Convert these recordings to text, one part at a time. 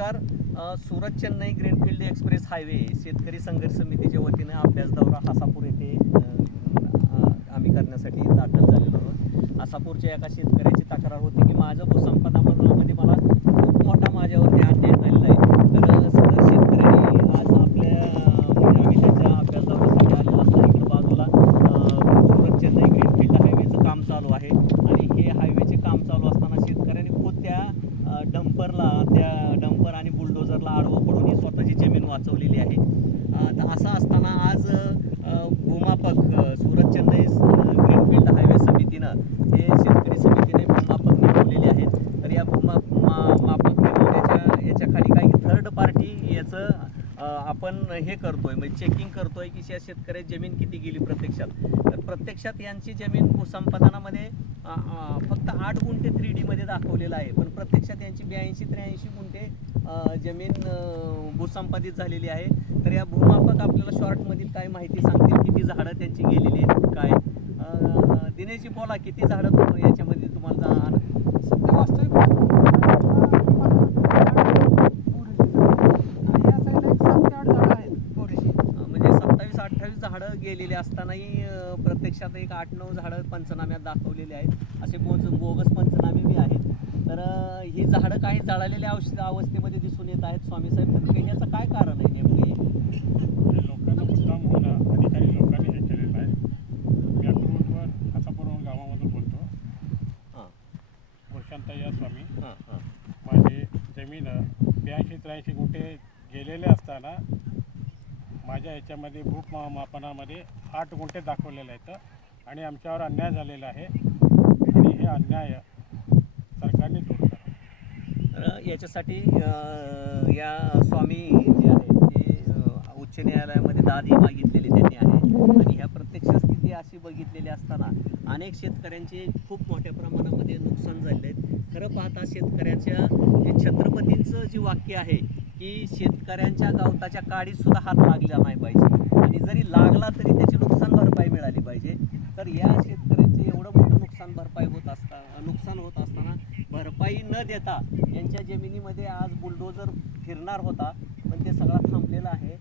नमस्कार. Surat Chennai greenfield express highway शेतकरी संघर्ष समितीच्या वतीने अभ्यास दौरा हासापूर येथे आम्ही करण्यासाठी दाखल झालेलो आहोत. हासापूरच्या एका शेतकऱ्याची तक्रार होती की माझं भूसंपादनामध्ये मला खूप मोठा माझ्यावरती अन्याय झालेला आहे. तर सदर शेतकऱ्यांनी आज आपल्या आम्ही त्यांच्या अभ्यास दौऱ्यासाठी आलेलो असताना इकडे बाजूला सुरत चेन्नई ग्रीनफील्ड हायवेचं काम चालू आहे आणि हे हायवेचे काम चालू असताना शेतकऱ्यांनी खुद त्या डंपर आणि बुलडोझरला आडवं पडून ही स्वतःची जमीन वाचवलेली आहे. तर असं असताना आज भूमापक सुरत चेन्नई ग्रीनफील्ड हायवे समितीनं हे शेतकरी समितीने भूमापक नेमवलेले आहेत. तर या मापक नेमवण्याच्या याच्याखाली काही थर्ड पार्टी याचं आपण हे करतोय म्हणजे चेकिंग करतोय की या शेतकऱ्याची जमीन किती गेली प्रत्यक्षात. तर प्रत्यक्षात यांची जमीन भूसंपादनामध्ये फक्त 8 गुंठे 3D मध्ये दाखवलेलं आहे, पण प्रत्यक्षात यांची 82-83 गुंठे जमीन भूसंपादित झालेली आहे. तर या भूमापक आपल्याला शॉर्टमधील काय माहिती सांगतील, किती झाडं त्यांची गेलेली आहेत काय. दिनेशजी बोला, किती झाडं याच्यामध्ये तुम्हाला सध्या वास्तविक म्हणजे 27-28 झाडं गेलेली असतानाही प्रत्यक्षात एक 8-9 झाडं पंचनाम्यात दाखवलेली आहेत. असे बोगस पंचनामे बी आहेत. तर ही झाडं काही जळालेल्या अवस्थेमध्ये दिसून येत आहेत. स्वामी साहेब, तर याचं काय कारण आहे नेमके? लोकांना मुद्दाम होणं अधिकारी लोकांनी हे केलेलं आहे. मी अक्रोडवर हासापूर गावामधून बोलतो. हां प्रशांतय्या स्वामी. हां हां माझी जमीन 82-83 गुंठे गेलेले असताना माझ्या ह्याच्यामध्ये भूमापनामध्ये 8 गुंठे दाखवलेले आहेत आणि आमच्यावर अन्याय झालेला आहे आणि हे अन्याय सरकारने दूर करावा. याच्यासाठी या स्वामी जे आहेत ते उच्च न्यायालयामध्ये दादही मागितलेली त्यांनी आहे. आणि ह्या प्रत्यक्ष स्थिती अशी बघितलेली असताना अनेक शेतकऱ्यांचे खूप मोठ्या प्रमाणामध्ये नुकसान झालेले आहेत. खरं पाहता शेतकऱ्याच्या जे छत्रपतींचं जे वाक्य आहे की शेतकऱ्यांच्या गवताच्या काडीत सुद्धा हात लागला नाही पाहिजे आणि जरी लागला तरी त्याची नुकसान भरपाई मिळाली पाहिजे. तर या शेतकऱ्यांचे एवढं मोठं नुकसान होत असताना भरपाई न देता यांच्या जमिनीमध्ये आज बुलडोजर फिरणार होता, पण ते सगळं थांबलेलं आहे.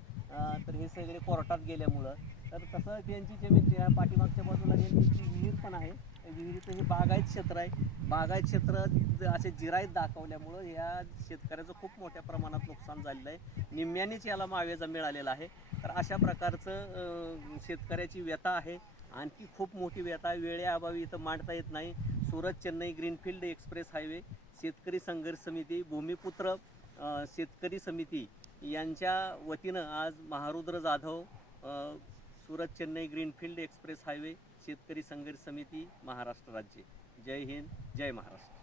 तर हे सगळे कोर्टात गेल्यामुळं तर तसं त्यांची जमीन त्या पाठीमागच्या बाजूला त्यांची विहीर पण आहे. विहिरीचं हे बागायत क्षेत्र आहे. बागायत क्षेत्र असे जिरायत दाखवल्यामुळं या शेतकऱ्याचं खूप मोठ्या प्रमाणात नुकसान झालेलं आहे. निम्म्यानेच याला मावेजा मिळालेला आहे. तर अशा प्रकारचं शेतकऱ्याची व्यथा आहे. आणखी खूप मोठी व्यथा वेळेअभावी इथं मांडता येत नाही. Surat Chennai greenfield express highway शेतकरी संघर्ष समिती भूमिपुत्र शेतकरी समिती यांच्या वतीनं आज Maharudra Jadhav Surat Chennai greenfield express highway शेतकरी संघर्ष समिती महाराष्ट्र राज्य. जय हिंद, जय महाराष्ट्र.